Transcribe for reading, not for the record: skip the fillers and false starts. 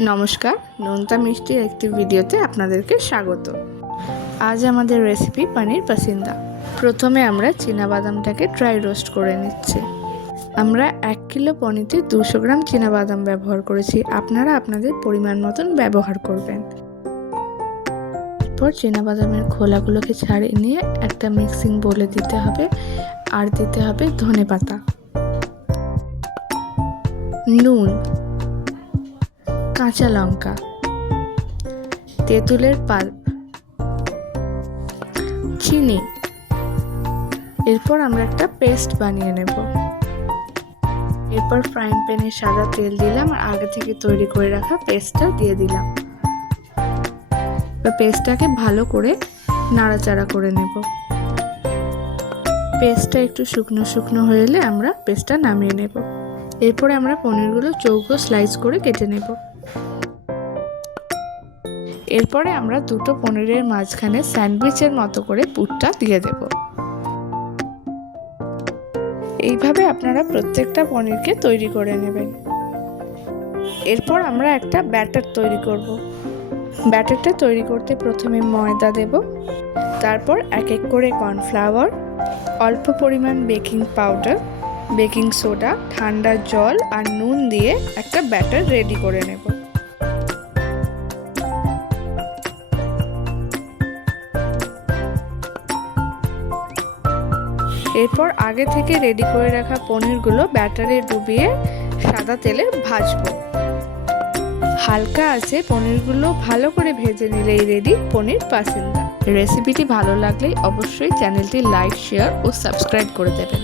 নমস্কার, নোনতা মিষ্টির একটি ভিডিওতে আপনাদেরকে স্বাগত। আজ আমাদের রেসিপি পনির পাসিন্দা। প্রথমে আমরা চীনাবাদামটাকে ড্রাই রোস্ট করে নিচ্ছি। আমরা 1 কিলো পনিরে 200 গ্রাম চীনাবাদাম ব্যবহার করেছি। আপনারা আপনাদের পরিমাণ মতন ব্যবহার করবেন। এরপর চীনাবাদামের খোলাগুলোকে ছাড়িয়ে নিয়ে একটা মিক্সিং বোলে দিতে হবে, আর দিতে হবে ধনেপাতা, নুন, কাঁচা লঙ্কা, তেঁতুলের পাল্প, চিনি। এরপর আমরা একটা পেস্ট বানিয়ে নেব। এরপর ফ্রাইং প্যানে সাদা তেল দিলাম আর আগে থেকে তৈরি করে রাখা পেস্টটা দিয়ে দিলাম। পেস্টটাকে ভালো করে নাড়াচাড়া করে নেব। পেস্টটা একটু শুকনো শুকনো হয়ে এলে আমরা পেস্টটা নামিয়ে নেব। এরপরে আমরা পনিরগুলো চৌকো স্লাইস করে কেটে নেব। এরপরে আমরা দুটো পনিরের মাঝখানে স্যান্ডউইচের মতো করে পুরটা দিয়ে দেব। এইভাবে আপনারা প্রত্যেকটা পনিরকে তৈরি করে নেবেন। এরপর আমরা একটা ব্যাটার তৈরি করব। ব্যাটারটা তৈরি করতে প্রথমে ময়দা দেব, তারপর এক এক করে কর্নফ্লাওয়ার, অল্প পরিমাণ বেকিং পাউডার, বেকিং সোডা, ঠান্ডা জল আর নুন দিয়ে একটা ব্যাটার রেডি করে নেব। এরপর আগে থেকে রেডি করে রাখা পনিরগুলো ব্যাটারে ডুবিয়ে সাদা তেলে ভাজবো। হালকা আছে পনিরগুলো ভালো করে ভেজে নিলেই রেডি পনির পাসিন্দা। রেসিপিটি ভালো লাগলে অবশ্যই চ্যানেলটি লাইক, শেয়ার ও সাবস্ক্রাইব করে দেবেন।